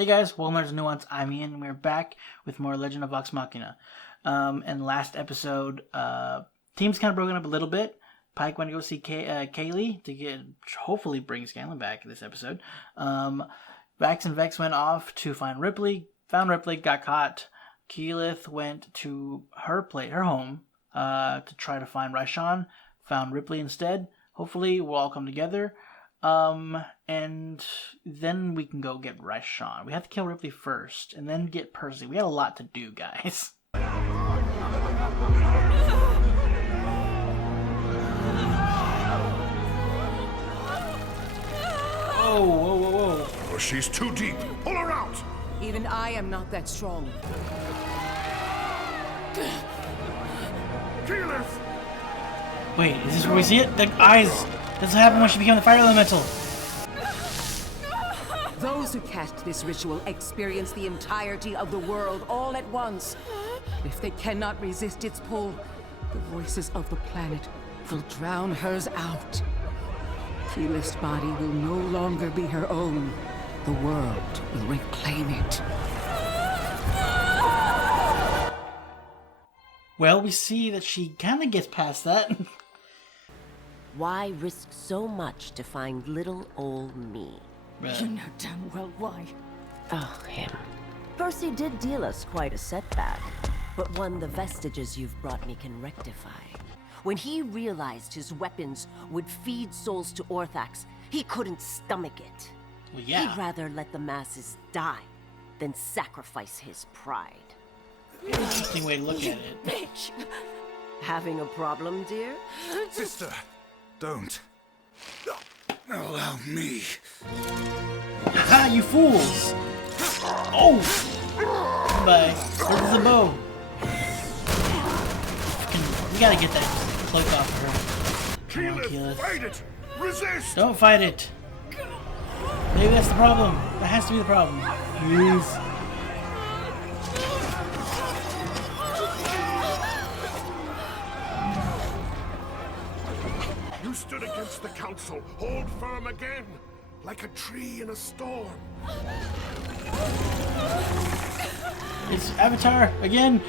Hey guys, welcome to Nuance. I'm Ian, and we're back with more Legend of Vox Machina. And last episode, team's kind of broken up a little bit. Pike went to go see Keyleth to hopefully bring Scanlan back this episode. Vex and Vax went off to find Ripley, found Ripley, got caught. Keyleth went to her home, to try to find Raishan, found Ripley instead. Hopefully we'll all come together. And then we can go get Raishan. We have to kill Ripley first, and then get Percy. We got a lot to do, guys. Whoa, whoa, whoa, whoa. Oh, she's too deep. Pull her out! Even I am not that strong. Keyleth! Wait, is this where we see it? The eyes! That's what happened when she became the fire elemental. Those who cast this ritual experience the entirety of the world all at once. If they cannot resist its pull, the voices of the planet will drown hers out. Keyleth's body will no longer be her own. The world will reclaim it. Well, we see that she kind of gets past that. Why risk so much to find little old me? You know damn well why. Oh, him. Percy did deal us quite a setback, but one the vestiges you've brought me can rectify. When he realized his weapons would feed souls to Orthax, he couldn't stomach it. Well, yeah. He'd rather let the masses die than sacrifice his pride. Interesting way to look at it. Bitch! Having a problem, dear? Sister, don't. Allow me. Ha! You fools! Oh! Bye. Where's the bow? We gotta get that cloak off of her. Keyleth, fight it! Resist! Don't fight it! Maybe that's the problem. That has to be the problem. Please. You stood against the council. Hold firm again, like a tree in a storm. It's Avatar again.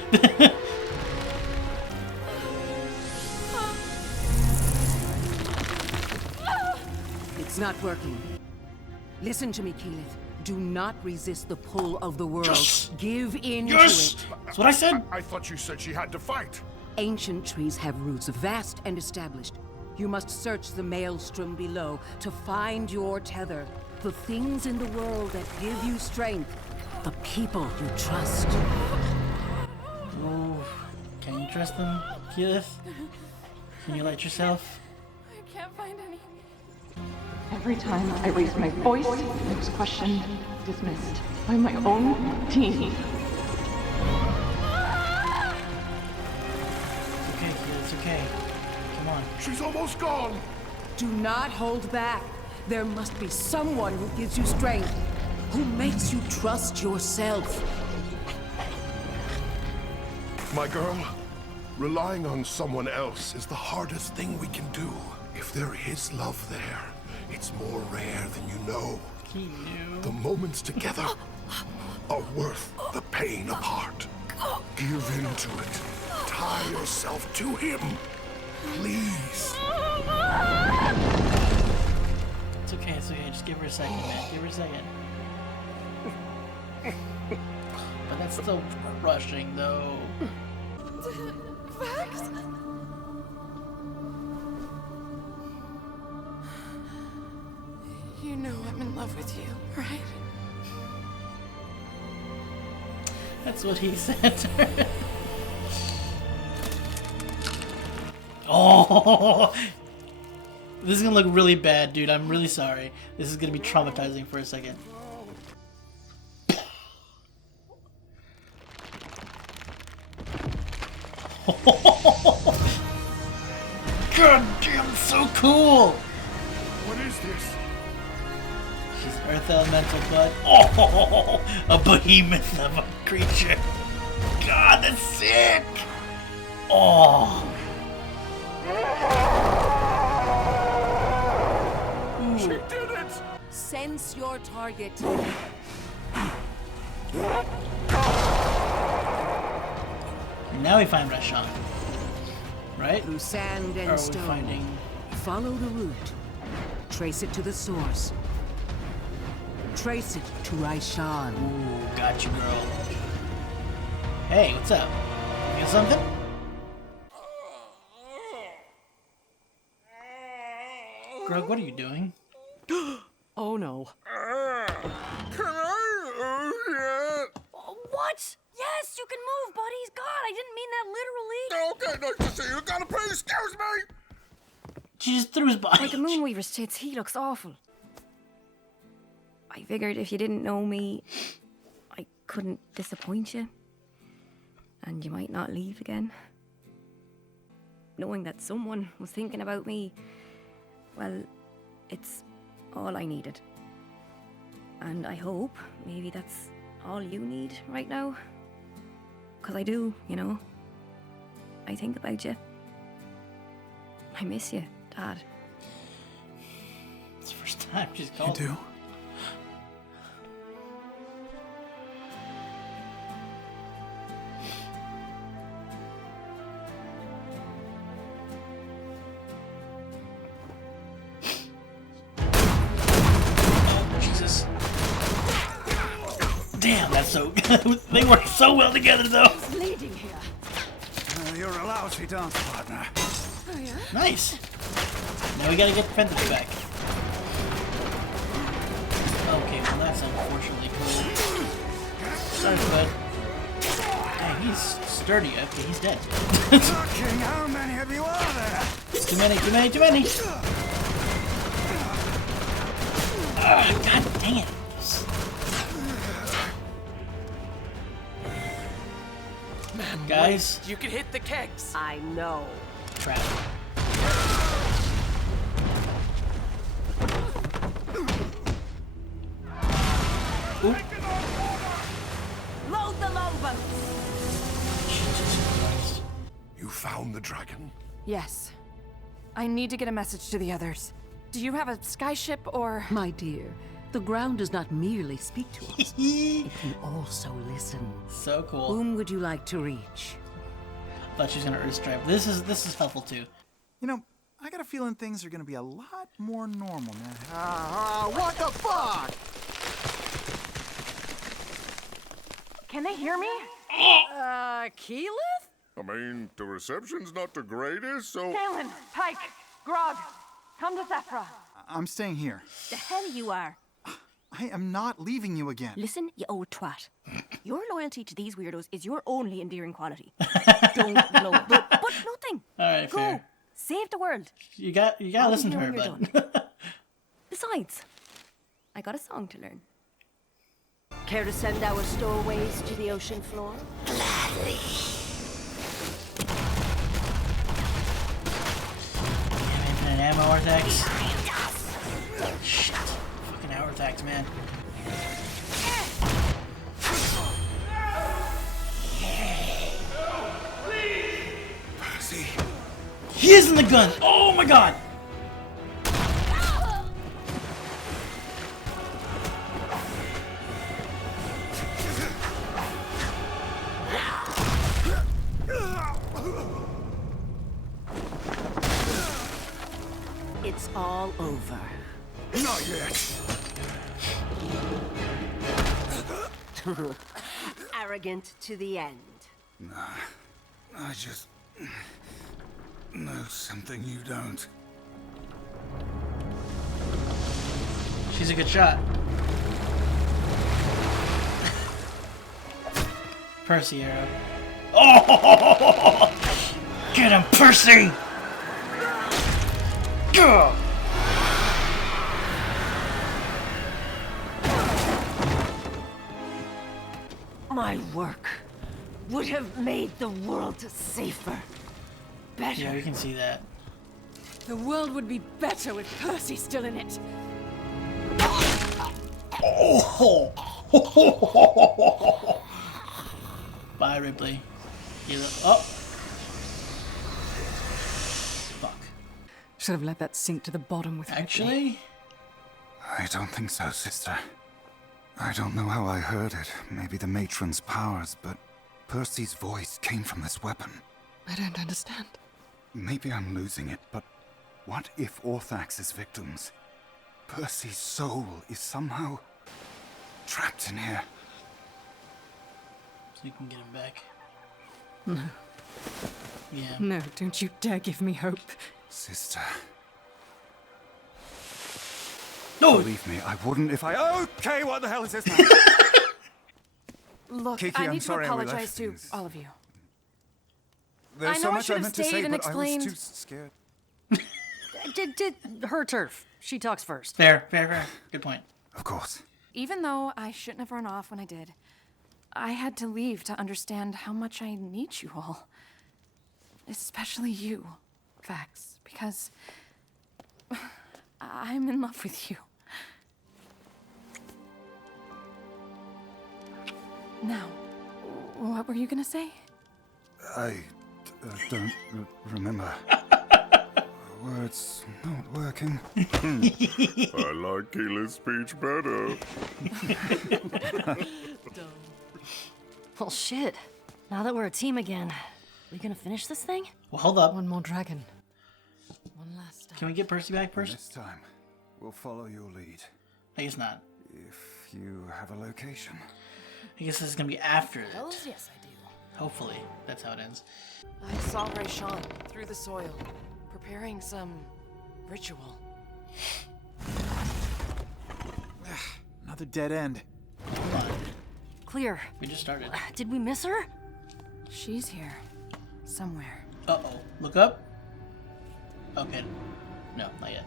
It's not working. Listen to me, Keyleth. Do not resist the pull of the world. Yes! Give in Yes! to it. That's what I said. I thought you said she had to fight. Ancient trees have roots vast and established. You must search the maelstrom below to find your tether. The things in the world that give you strength. The people you trust. Oh, can you trust them, Keyleth? Can you light yourself? I can't find any. Every time I raised my voice, I was questioned, dismissed by my own team. It's okay, Keyleth. It's okay. Come on. She's almost gone. Do not hold back. There must be someone who gives you strength, who makes you trust yourself. My girl, relying on someone else is the hardest thing we can do. If there is love there, it's more rare than you know. He knew. The moments together are worth the pain apart. Give in to it. Tie yourself to him. Please. It's okay. It's okay. Just give her a second, man. Give her a second. But that's still rushing, though. Vax? You know I'm in love with you, right? That's what he said to her. Oh! This is gonna look really bad, dude. I'm really sorry. This is gonna be traumatizing for a second. God damn, so cool! What is this? She's Earth Elemental, but oh, a behemoth of a creature. God, that's sick! Oh. She did it! Sense your target. And now we find Raishan. Right? Through sand Or and are we stone. finding... Follow the route. Trace it to the source. Trace it to Raishan. Ooh, got you, girl. Hey, what's up? You got something? Grug, what are you doing? Oh no. What? Yes, you can move, buddies. God, I didn't mean that literally. Okay, nice to see you. Gotta please excuse me. She just threw his body. Like the Moonweaver's tits, he looks awful. I figured if you didn't know me, I couldn't disappoint you. And you might not leave again. Knowing that someone was thinking about me, well, it's all I needed. And I hope maybe that's all you need right now. 'Cause I do, you know. I think about you. I miss you, Dad. It's the first time she's called. You do? Oh, Jesus. Damn, that's so good. They work so well together, though. Bleeding here. You're a lousy dance partner. Nice. Now we gotta get Defender back. Okay, well that's unfortunately cool. Sorry, bud. Dang, he's sturdy. Okay, he's dead. Fucking how many of you are there? Too many, too many, too many. God dang it. Guys, You can hit the kegs. I know. trap. Oop. Load the longboat. Jesus Christ. You found the dragon? Yes. I need to get a message to the others. Do you have a skyship or... My dear, the ground does not merely speak to us. It can also listen. So cool. Whom would you like to reach? Thought she was gonna Earth Stripe. This is helpful too. You know, I got a feeling things are gonna be a lot more normal now. What the fuck? Can they hear me? Keyleth? I mean, the reception's not the greatest, so... Galen, Pike, Grog, come to Zephyra. I'm staying here. The hell you are. I am not leaving you again. Listen, you old twat. Your loyalty to these weirdos is your only endearing quality. Don't blow. But nothing. Alright, Go. fair. Save the world. You gotta I'll listen be to here her, when bud. Besides, I got a song to learn. Care to send our stowaways to the ocean floor? Damn, infinite ammo, Orthax. Shit. Fucking Orthax, man. Percy, He is in the gun! Oh my god! It's all over. not yet. Arrogant to the end. I just know something you don't. She's a good shot. Percy arrow. Oh! Get him, Percy! Gah! My work would have made the world safer. Better. Yeah, we can see that. The world would be better with Percy still in it. Oh! Bye, Ripley. Oh! Fuck. Should have let that sink to the bottom with Ripley. Actually, I don't think so, sister. I don't know how I heard it. Maybe the matron's powers, but Percy's voice came from this weapon. I don't understand. Maybe I'm losing it, but what if Orthax's victims? Percy's soul is somehow trapped in here. So you can get him back. No. Yeah. No, don't you dare give me hope. Sister. No! Believe me, I wouldn't if I... Okay, what the hell is this now? Look, Kiki, I I'm need to sorry I apologize left to things. all of you. There's I know so I much should I have meant to stayed say, and but explained. I was too scared. Did her turf. She talks first. Fair. Good point. Of course. Even though I shouldn't have run off when I did, I had to leave to understand how much I need you all. Especially you, Vax, because I'm in love with you. Now, what were you gonna say? I don't remember. Words not working. I like Keyleth's speech better. Well, shit. Now that we're a team again, we gonna finish this thing? Well, hold up. One more dragon. One last time. Can we get Percy back first? This time, we'll follow your lead. I guess not. If you have a location. I guess this is gonna be after it. Hells yes, I do. Hopefully, that's how it ends. I saw Raishan through the soil, preparing some ritual. Another dead end. Hold on. Clear. We just started. Did we miss her? She's here, somewhere. Uh-oh. Look up. Okay. No, not yet.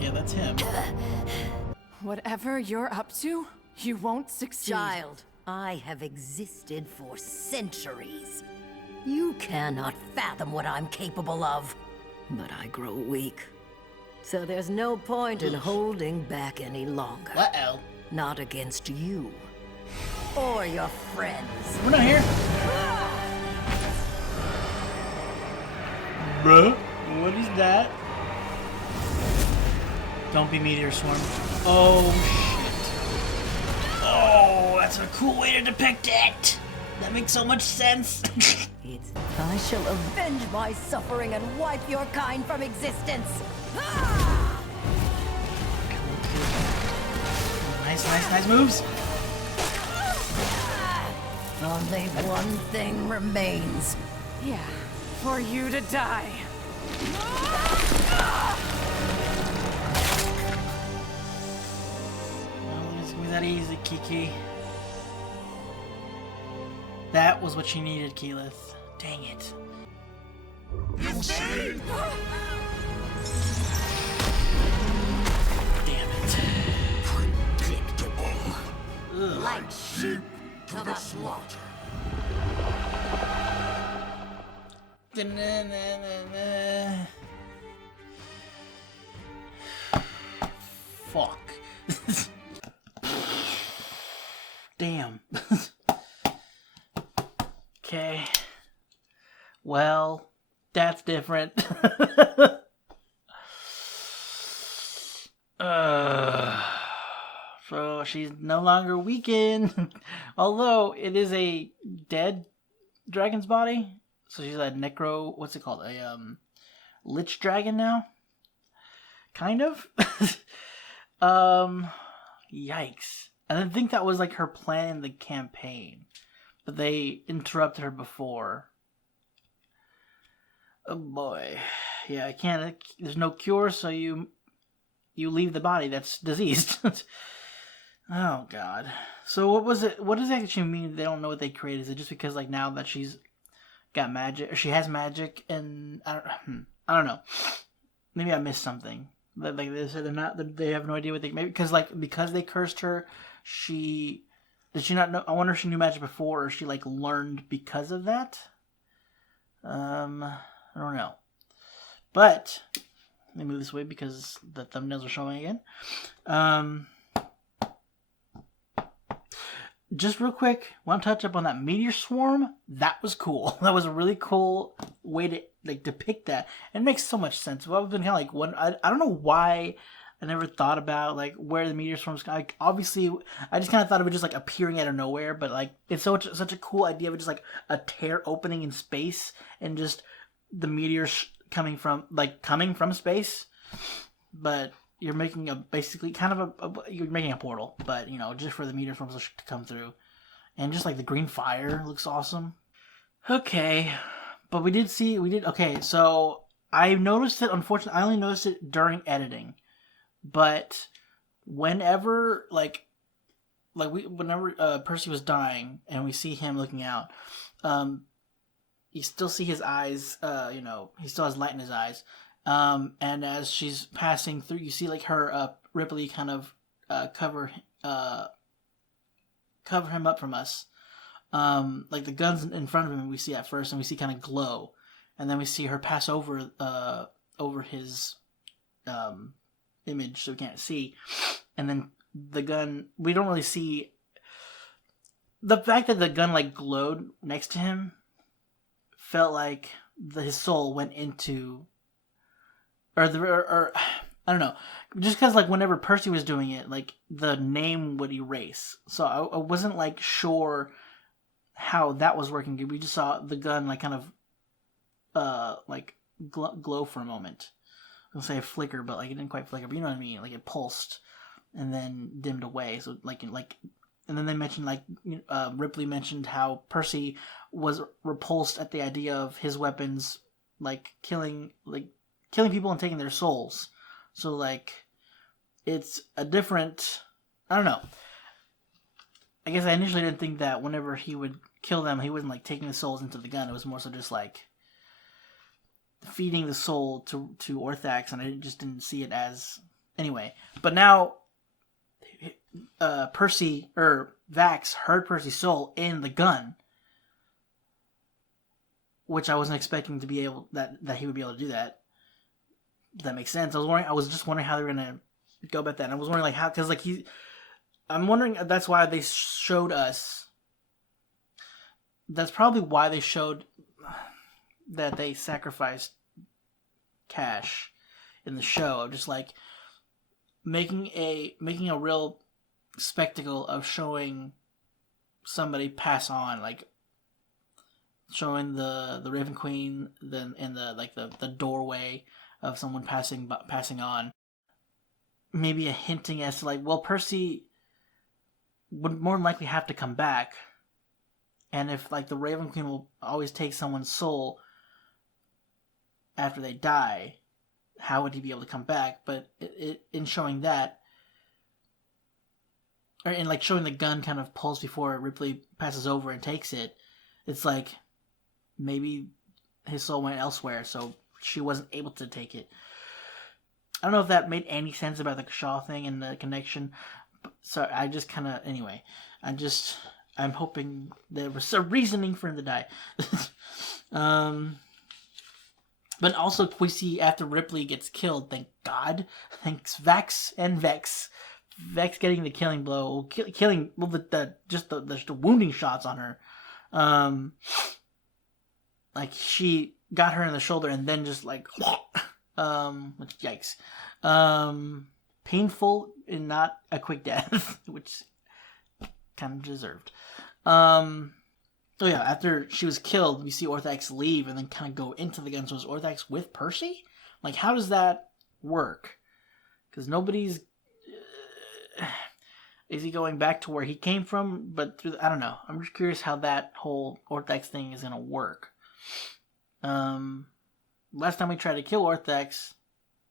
Yeah, that's him. Whatever you're up to, you won't succeed. Child, I have existed for centuries. You cannot fathom what I'm capable of. But I grow weak. So there's no point in holding back any longer. Uh-oh. Not against you. Or your friends. We're not here. Bruh, what is that? Don't be meteor swarm. Oh, shit. Oh, that's a cool way to depict it. That makes so much sense. I shall avenge my suffering and wipe your kind from existence. Nice moves. Only one thing remains. Yeah, for you to die. Oh, it's gonna be that easy, Kiki. That was what you needed, Keyleth. Dang it. Damn it. Predictable. Ugh. Like sheep to the slaughter. Fuck. Damn. Okay. Well, that's different. So she's no longer weakened. Although it is a dead dragon's body. So she's a necro, what's it called? A lich dragon now? Kind of? Yikes. I didn't think that was like her plan in the campaign. But they interrupted her before. Oh boy. Yeah, I can't. There's no cure, so you leave the body that's diseased. Oh god. So what was it? What does that actually mean? They don't know what they created. Is it just because like now that she's got magic, or she has magic, and I don't know. Maybe I missed something. Like they said, they have no idea what they maybe because they cursed her. Did she not know? I wonder if she knew magic before, or she like learned because of that. I don't know. But let me move this way because the thumbnails are showing again. just real quick, want to touch up on that meteor swarm. That was cool. That was a really cool way to like depict that. It makes so much sense. Well, I've been kind of like one. I don't know why I never thought about like where the meteor swarms. Like obviously, I just kind of thought of it just like appearing out of nowhere. But like it's such a cool idea of just like a tear opening in space and just the meteors coming from space. But you're making basically kind of you're making a portal, but just for the meteor swarms to come through, and just like the green fire looks awesome. Okay, but okay. So I noticed it. Unfortunately, I only noticed it during editing, but whenever whenever Percy was dying and we see him looking out, you still see his eyes. He still has light in his eyes. And as she's passing through, you see like her Ripley kind of cover him up from us. Like the guns in front of him we see at first, and we see kind of glow, and then we see her pass over his image, so we can't see. And then the gun, we don't really see the fact that the gun like glowed next to him. Felt like his soul went into. Or I don't know, just because like whenever Percy was doing it, like the name would erase, so I wasn't like sure how that was working. We just saw the gun like kind of like glow for a moment. I was gonna say flicker, but like it didn't quite flicker. But you know what I mean? Like it pulsed and then dimmed away. So and then they mentioned Ripley mentioned how Percy was repulsed at the idea of his weapons like killing people and taking their souls. So, like, it's a different. I don't know. I guess I initially didn't think that whenever he would kill them, he wasn't, like, taking the souls into the gun. It was more so just, like, feeding the soul to Orthax, and I just didn't see it as. Anyway. But now, Percy, or Vax, heard Percy's soul in the gun, which I wasn't expecting to be able. That he would be able to do that. Does that make sense? I was just wondering how they were gonna go about that. And I was wondering like how, because like I'm wondering that's why they showed us. That's probably why they showed that they sacrificed Cash in the show of just like making a real spectacle of showing somebody pass on, like showing the Raven Queen then in the doorway of someone passing on. Maybe a hinting as to like, well, Percy would more than likely have to come back, and if like the Raven Queen will always take someone's soul after they die, how would he be able to come back? But in showing that, or in like showing the gun kind of pulse before Ripley passes over and takes it, it's like maybe his soul went elsewhere, so she wasn't able to take it. I don't know if that made any sense about the Shaw thing and the connection. So I just kind of, anyway, I'm hoping there was a reasoning for him to die. But also we see after Ripley gets killed, thank God, thanks Vex and Vax. Vex getting the killing blow, killing the wounding shots on her. Like she got her in the shoulder and then just like, yikes. Painful and not a quick death, which kind of deserved. Oh yeah, after she was killed, we see Orthax leave and then kind of go into the gun. So is Orthax with Percy? Like, how does that work? Because nobody's... is he going back to where he came from? But I don't know. I'm just curious how that whole Orthax thing is going to work. Last time we tried to kill Orthax,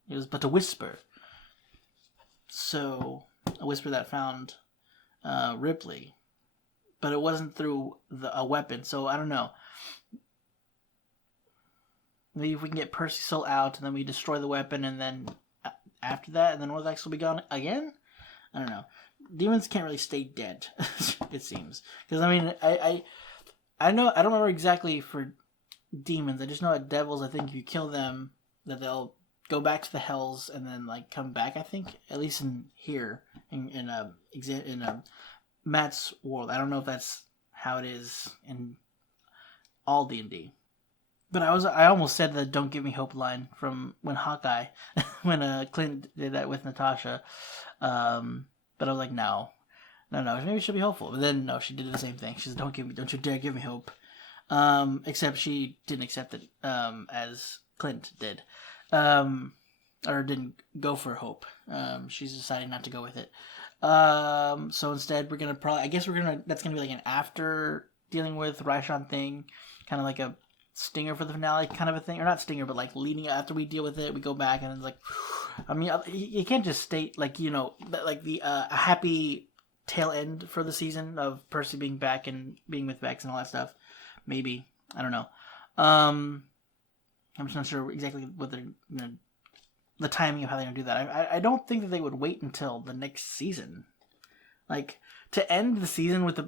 it was but a whisper. So, a whisper that found Ripley. But it wasn't through a weapon, so I don't know. Maybe if we can get Percy's soul out, and then we destroy the weapon, and then after that, and then Orthax will be gone again? I don't know. Demons can't really stay dead, it seems. Because, I mean, I know, I don't remember exactly for demons. I just know that devils, I think if you kill them, that they'll go back to the hells and then, like, come back, I think. At least in here, in a Matt's world. I don't know if that's how it is in all D&D. But I almost said the "Don't give me hope" line from when Hawkeye, when Clint did that with Natasha. But I was like, no, maybe she'll be hopeful. But then no, she did the same thing. She said, don't you dare give me hope. Except she didn't accept it as Clint did, or didn't go for hope. She's deciding not to go with it. So instead, that's gonna be like an after dealing with Raishan thing, kind of like a stinger for the finale kind of a thing, or not stinger, but like leading after we deal with it, we go back and it's like, I mean, you can't just state like, you know, like the a happy tail end for the season of Percy being back and being with Vex and all that stuff. Maybe, I don't know. I'm just not sure exactly what they're the timing of how they're gonna do that. I don't think that they would wait until the next season, like to end the season with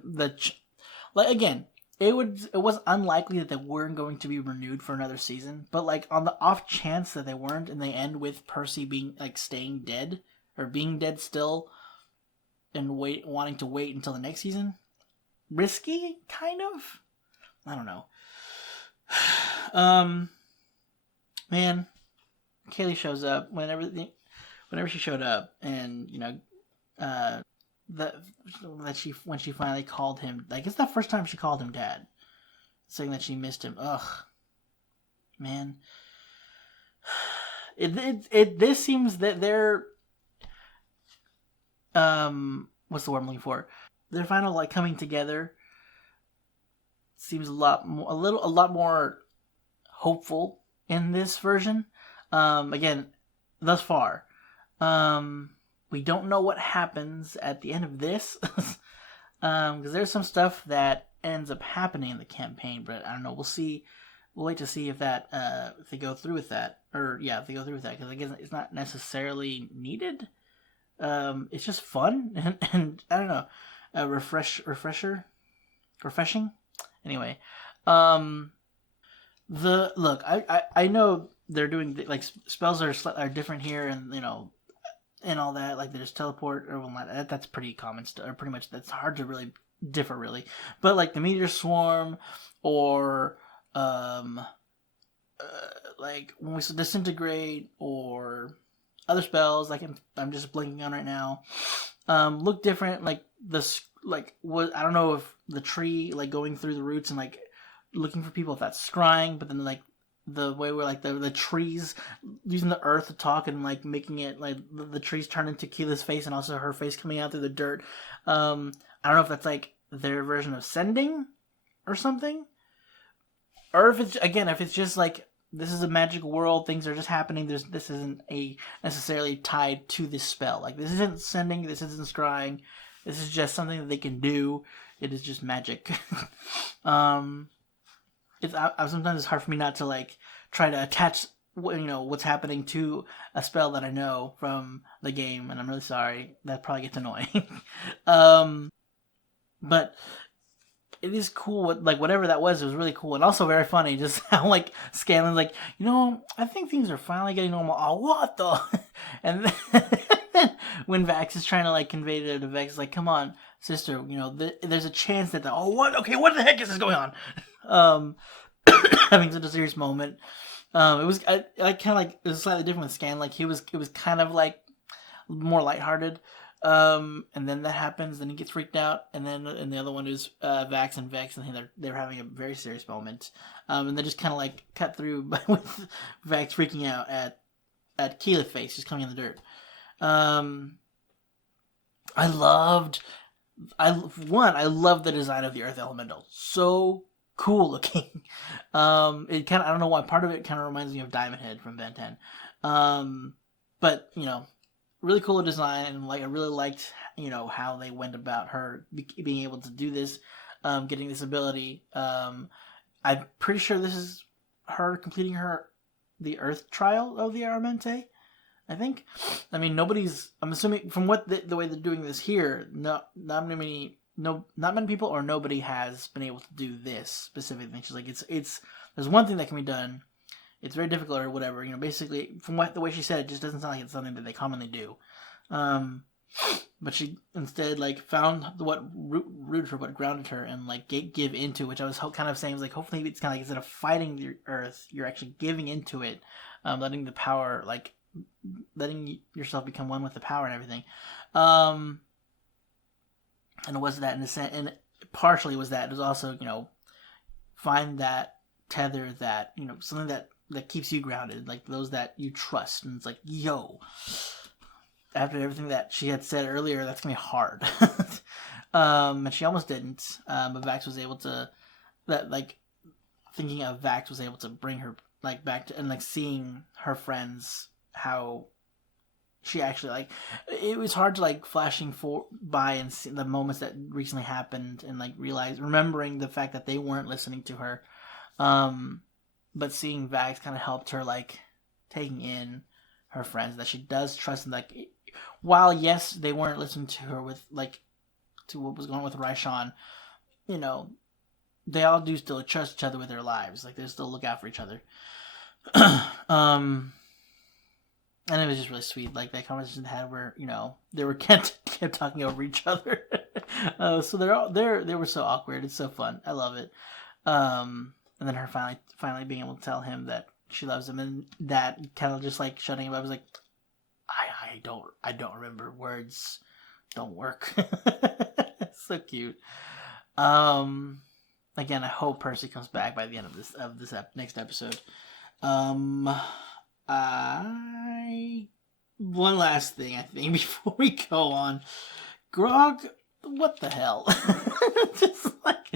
like again. It was unlikely that they weren't going to be renewed for another season, but like on the off chance that they weren't, and they end with Percy being like staying dead or being dead still, and wanting to wait until the next season, risky kind of. I don't know. Man, Kaylee shows up whenever she showed up, and you know, when she finally called him, like it's the first time she called him dad, saying that she missed him. Ugh, man. This seems that they're what's the word I'm looking for? Their final like coming together seems a lot more hopeful in this version. Again, thus far. We don't know what happens at the end of this, because there's some stuff that ends up happening in the campaign, but I don't know. We'll see. We'll wait to see if they go through with that, if they go through with that, because I guess it's not necessarily needed. It's just fun and I don't know, refreshing. Anyway, I know they're doing like spells are different here, and you know. And all that, like there's teleport or well, that's pretty common stuff. Or pretty much that's hard to really differ, really. But like the meteor swarm, or like when we disintegrate, or other spells like I'm just blinking on right now, look different. Like I don't know if the tree like going through the roots and like looking for people, if that's scrying, but then like. The way where like the trees using the earth to talk and like making it like the trees turn into Keyleth's face and also her face coming out through the dirt. I don't know if that's like their version of sending or something, or if it's just like this is a magical world, things are just happening. This isn't necessarily tied to this spell. Like this isn't sending, this isn't scrying. This is just something that they can do. It is just magic. Sometimes it's hard for me not to like try to attach what's happening to a spell that I know from the game, and I'm really sorry. That probably gets annoying. But it is cool. Whatever that was, it was really cool and also very funny. Just how like Scanlan's like, I think things are finally getting normal. Oh, what the? And then when Vax is trying to like convey to Vex, like, come on, sister, there's a chance that what? Okay, what the heck is this going on? Having such a serious moment. It was I kind of like it was slightly different with Scan. Like it was kind of like more lighthearted. And then that happens, then he gets freaked out, and the other one is Vax and Vex, and they're having a very serious moment. And they just kind of like cut through with Vax freaking out at Keyleth face just coming in the dirt. I loved the design of the Earth Elemental. So cool looking. It kind of, I don't know why, part of it kind of reminds me of Diamond Head from Ben 10. But really cool design, and like I really liked how they went about her being able to do this, getting this ability. I'm pretty sure this is her completing the Earth trial of the Aramente. I think. I mean, I'm assuming from what the way they're doing this here, not many people or nobody has been able to do this specific thing. She's like, it's there's one thing that can be done. It's very difficult or whatever. Basically, from the way she said it, just doesn't sound like it's something that they commonly do. But she instead like found what rooted her, what grounded her, and like give into, which I was kind of saying was like hopefully it's kind of like instead of fighting the earth, you're actually giving into it, letting the power like letting yourself become one with the power and everything. And it was that in a sense, and partially was that it was also find that tether, that something that keeps you grounded, like those that you trust, and it's like after everything that she had said earlier, that's gonna be hard. And she almost didn't, but Vax was able to, thinking of Vax was able to bring her like back to, and like seeing her friends, how she actually like, it was hard to like flashing by and see the moments that recently happened and like remembering the fact that they weren't listening to her, but seeing Vax kind of helped her like taking in her friends, that she does trust, and like while yes they weren't listening to her with like to what was going on with Raishan, they all do still trust each other with their lives, like they still look out for each other. And it was just really sweet, like that conversation they had where they were kept talking over each other. So they were so awkward. It's so fun. I love it. And then her finally being able to tell him that she loves him, and that kind of just like shutting him up. I was like, I don't remember, words don't work. So cute. Again, I hope Percy comes back by the end of this next episode. One last thing, I think, before we go on. Grog, what the hell? Just like,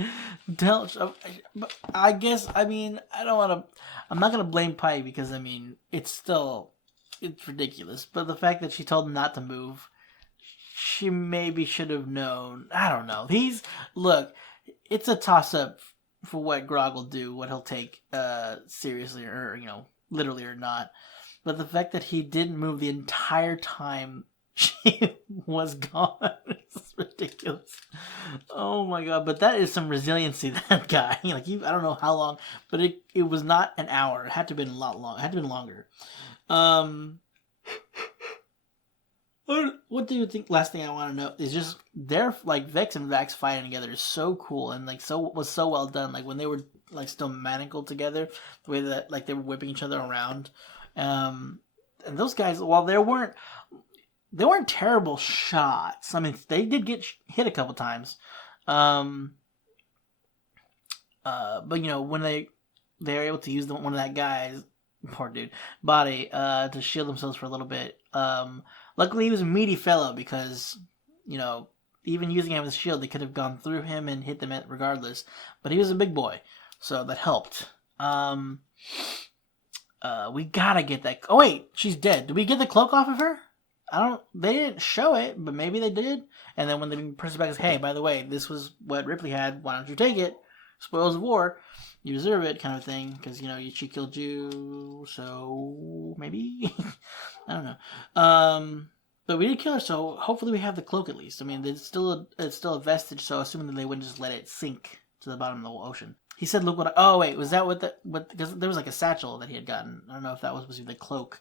I guess, I'm not gonna blame Pike, because, it's ridiculous. But the fact that she told him not to move, she maybe should have known. I don't know. Look, it's a toss-up for what Grog will do, what he'll take seriously, or, literally or not. But the fact that he didn't move the entire time she was gone is ridiculous. Oh my god, but that is some resiliency, that guy. Like, I don't know how long, but it was not an hour. It had to have been a lot long. It had to have been longer. What do you think? Last thing I want to know is just their like Vex and Vax fighting together is so cool, and like was so well done. Like when they were like still manacled together, the way that like they were whipping each other around. And those guys, while they weren't terrible shots. They did get hit a couple times. But when they were able to use one of that guy's, poor dude, body to shield themselves for a little bit. Luckily he was a meaty fellow, because even using him as a shield, they could have gone through him and hit them regardless. But he was a big boy, so that helped. We gotta get that. Oh wait, she's dead. Did we get the cloak off of her? They didn't show it, but maybe they did. And then when the person back says, hey, by the way, this was what Ripley had, why don't you take it? Spoils of war. You deserve it, kind of thing, because, she killed you, so maybe? I don't know. But we did kill her, so hopefully we have the cloak at least. It's still a vestige, so assuming that they wouldn't just let it sink to the bottom of the ocean. He said, look what oh wait, was that because there was like a satchel that he had gotten. I don't know if that was supposed to be the cloak.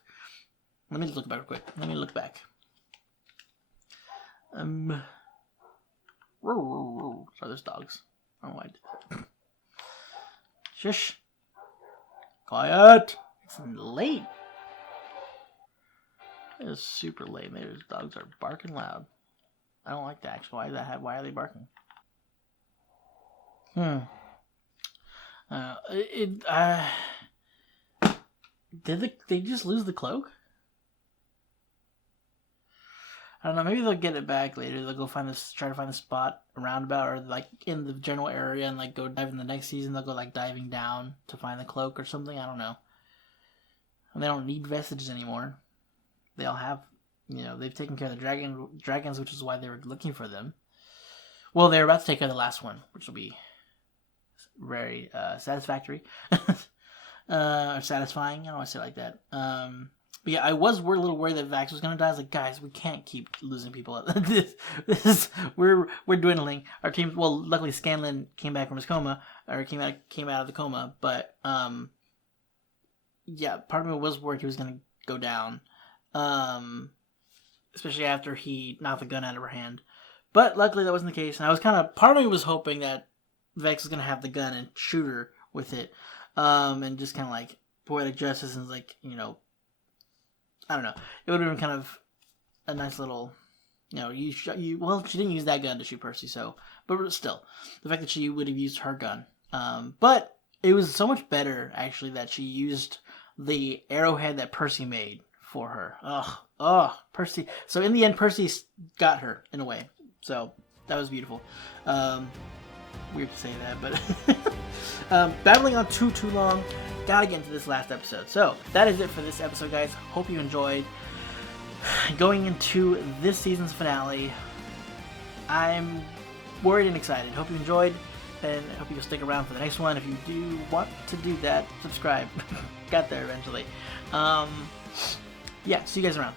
Let me look back real quick. Sorry, there's dogs. I don't know why I did that. Shush. Quiet. It's late. It is super late. Maybe those dogs are barking loud. I don't like that, actually. Why are they barking? Did they just lose the cloak? I don't know. Maybe they'll get it back later. They'll go try to find the spot, a roundabout, or like in the general area, and like go dive in the next season. They'll go like diving down to find the cloak or something. I don't know. And they don't need vestiges anymore. They all have, they've taken care of the dragons, which is why they were looking for them. Well, they're about to take care of the last one, which will be very satisfactory. Or satisfying. I don't want to say it like that. But yeah, I was a little worried that Vax was going to die. I was like, guys, we can't keep losing people. We're dwindling. Our team, well, luckily Scanlan came back from his coma, or came out of the coma. But yeah, part of me was worried he was going to go down. especially after he knocked the gun out of her hand. But luckily that wasn't the case, and I was part of me was hoping that Vex was gonna have the gun and shoot her with it, and just kind of like poetic justice, and like, you know, I don't know, it would have been kind of a nice little, you know, well, she didn't use that gun to shoot Percy, so, but still, the fact that she would have used her gun, but it was so much better actually that she used the arrowhead that Percy made for her. Percy. So in the end, Percy got her in a way. So that was beautiful. Weird to say that, but babbling on too long. Gotta get into this last episode. So that is it for this episode, guys. Hope you enjoyed. Going into this season's finale, I'm worried and excited. Hope you enjoyed, and I hope you'll stick around for the next one. If you do want to do that, subscribe. Got there eventually. Yeah, see you guys around.